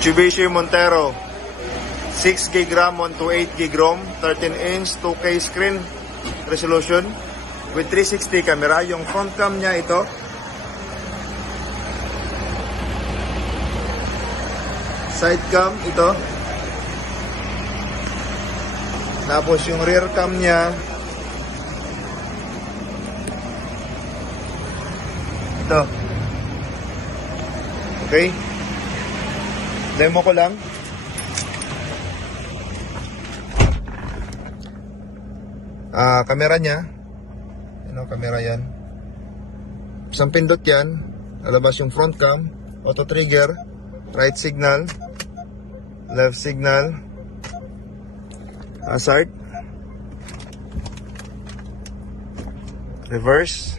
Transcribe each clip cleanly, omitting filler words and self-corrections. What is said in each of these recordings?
Mitsubishi Montero 6 gig RAM, 128 gig ROM, 13-inch 2K screen resolution with 360 camera. Yung front cam niya ito. Side cam ito. Tapos yung rear cam niya ito. Okay. Demo ko lang. Kamera niya. Ano, kamera yan. Isang pindot yan. Lalabas yung front cam. Auto trigger. Right signal. Left signal. Hazard. Reverse.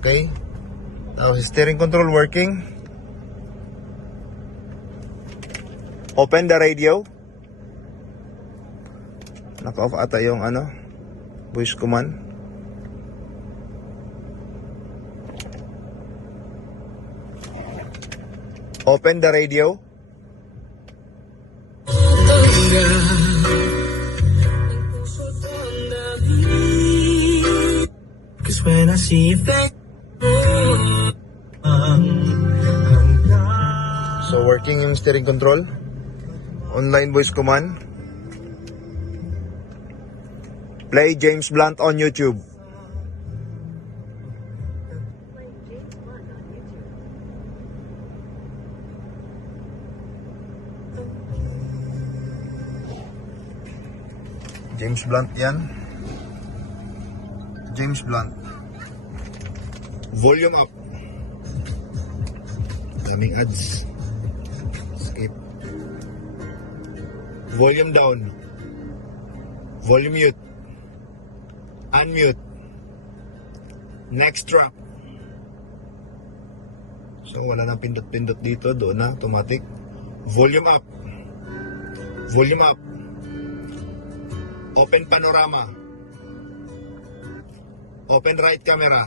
Okay. Tapos steering control working. Open the radio. Naka-off ata yung voice command. Open the radio. When I see you back, so working yung steering control. Online voice command. Play James Blunt on YouTube. James Blunt yan. James Blunt. Volume up. Daming ads. Skip. Volume down. Volume mute. Unmute. Next track. So wala nang pindot-pindot dito. Doon na, automatic. Volume up. Volume up. Open panorama. Open right camera.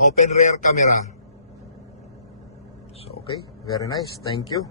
Open rear camera. So okay, very nice. Thank you.